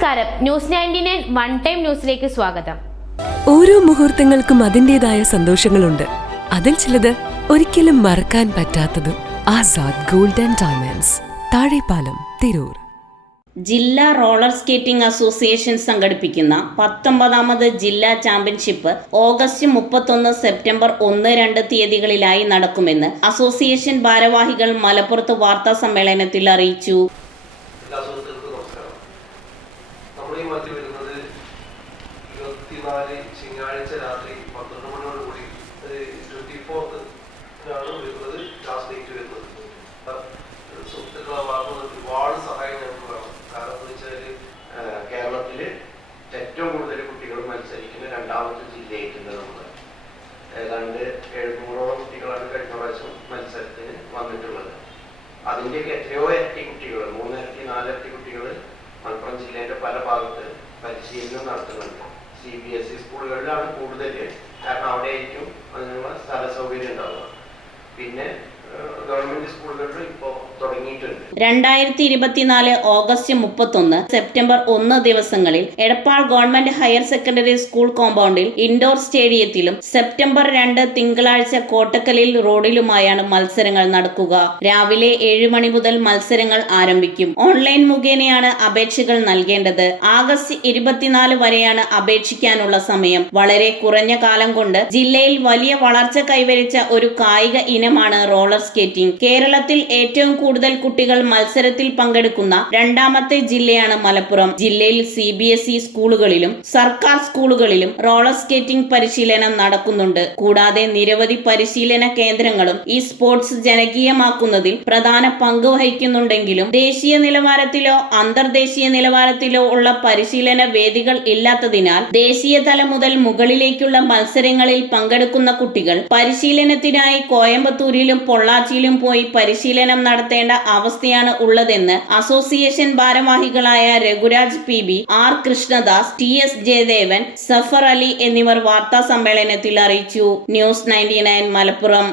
നമസ്കാരം, news 99 one time ന്യൂസിലേക്ക് സ്വാഗതം. ഓരോ മുഹൂർത്തങ്ങൾക്കും അതിൻ്റെതായ സന്തോഷങ്ങളുണ്ട്. അതിൽ ചിലത് ഒരിക്കലും മറക്കാൻ പറ്റാത്തതും. Azad gold and diamonds, Thazhepalam, Tirur. ജില്ലാ റോളർ സ്കേറ്റിംഗ് അസോസിയേഷൻ സംഘടിപ്പിക്കുന്ന 19ാമത് ജില്ലാ ചാമ്പ്യൻഷിപ്പ് ഓഗസ്റ്റ് 31, സെപ്റ്റംബർ 1-2 തീയതികളിലായി നടക്കുമെന്ന് അസോസിയേഷൻ ഭാരവാഹികൾ മലപ്പുറത്ത് വാർത്താ സമ്മേളനത്തിൽ അറിയിച്ചു. ശനിയാഴ്ച രാത്രി 12 മണിയോടുകൂടി 24th വരുന്നത് ലാസ്റ്റ് ഡേറ്റ് വരുന്നത്. സുഹൃത്തുക്കളെ ഭാഗത്ത് ഒരുപാട് സഹായം ഞങ്ങൾക്ക് വേണം. കാരണം എന്താ വെച്ചാൽ കേരളത്തിൽ ഏറ്റവും കൂടുതൽ കുട്ടികൾ മത്സരിക്കുന്ന 2ാമത്തെ ജില്ലയായിട്ടുണ്ട്. നമ്മൾ ഏതാണ്ട് 700ഓളം കുട്ടികളാണ് കഴിഞ്ഞ പ്രാവശ്യം മത്സരത്തിന് വന്നിട്ടുള്ളത്. അതിൻ്റെയൊക്കെ എത്രയോ ഇരട്ടി കുട്ടികൾ, 3 ഇരട്ടി 4 ഇരട്ടി കുട്ടികൾ മലപ്പുറം ജില്ലേൻ്റെ പല ഭാഗത്ത് പരിശീലനം നടത്തുന്നുണ്ട്. CBSE സ്കൂളുകളിലാണ് കൂടുതൽ, കാരണം അവിടെ ആയിരിക്കും അതിനുള്ള സ്ഥല സൗകര്യം ഉണ്ടാവുക. പിന്നെ ഗവൺമെന്റ് സ്കൂളുകളിൽ ഇപ്പോൾ തുടങ്ങിയിട്ടുണ്ട്. 2024 ഓഗസ്റ്റ് 31, സെപ്റ്റംബർ 1 ദിവസങ്ങളിൽ Edappal government higher secondary school കോമ്പൗണ്ടിൽ ഇൻഡോർ സ്റ്റേഡിയത്തിലും സെപ്റ്റംബർ 2 തിങ്കളാഴ്ച കോട്ടക്കലിൽ റോഡിലുമായാണ് മത്സരങ്ങൾ നടക്കുക. രാവിലെ 7 മണി മുതൽ മത്സരങ്ങൾ ആരംഭിക്കും. ഓൺലൈൻ മുഖേനയാണ് അപേക്ഷകൾ നൽകേണ്ടത്. ആഗസ്റ്റ് 24 വരെയാണ് അപേക്ഷിക്കാനുള്ള സമയം. വളരെ കുറഞ്ഞ കാലം കൊണ്ട് ജില്ലയിൽ വലിയ വളർച്ച കൈവരിച്ച ഒരു കായിക ഇനമാണ് റോളർ സ്കേറ്റിംഗ്. കേരളത്തിൽ ഏറ്റവും കൂടുതൽ കുട്ടികൾ മത്സരത്തിൽ പങ്കെടുക്കുന്ന 2ാമത്തെ ജില്ലയാണ് മലപ്പുറം. ജില്ലയിൽ CBSE സ്കൂളുകളിലും സർക്കാർ സ്കൂളുകളിലും റോളർ സ്കേറ്റിംഗ് പരിശീലനം നടക്കുന്നുണ്ട്. കൂടാതെ നിരവധി പരിശീലന കേന്ദ്രങ്ങളും ഈ സ്പോർട്സ് ജനകീയമാക്കുന്നതിൽ പ്രധാന പങ്ക് വഹിക്കുന്നുണ്ടെങ്കിലും ദേശീയ നിലവാരത്തിലോ അന്തർദേശീയ നിലവാരത്തിലോ ഉള്ള പരിശീലന വേദികൾ ഇല്ലാത്തതിനാൽ ദേശീയ തലം മുതൽ മുകളിലേക്കുള്ള മത്സരങ്ങളിൽ പങ്കെടുക്കുന്ന കുട്ടികൾ പരിശീലനത്തിനായി കോയമ്പത്തൂരിലും പൊള്ളാച്ചിയിലും പോയി പരിശീലനം നടത്തേണ്ട അവസ്ഥയാണ് ഉള്ളതെന്ന് അസോസിയേഷൻ ഭാരവാഹികളായ Raghuraj PB, R Krishnadas, TS Jayadevan, Zafar Ali എന്നിവർ വാർത്താ സമ്മേളനത്തിൽ അറിയിച്ചു. ന്യൂസ് 99 മലപ്പുറം.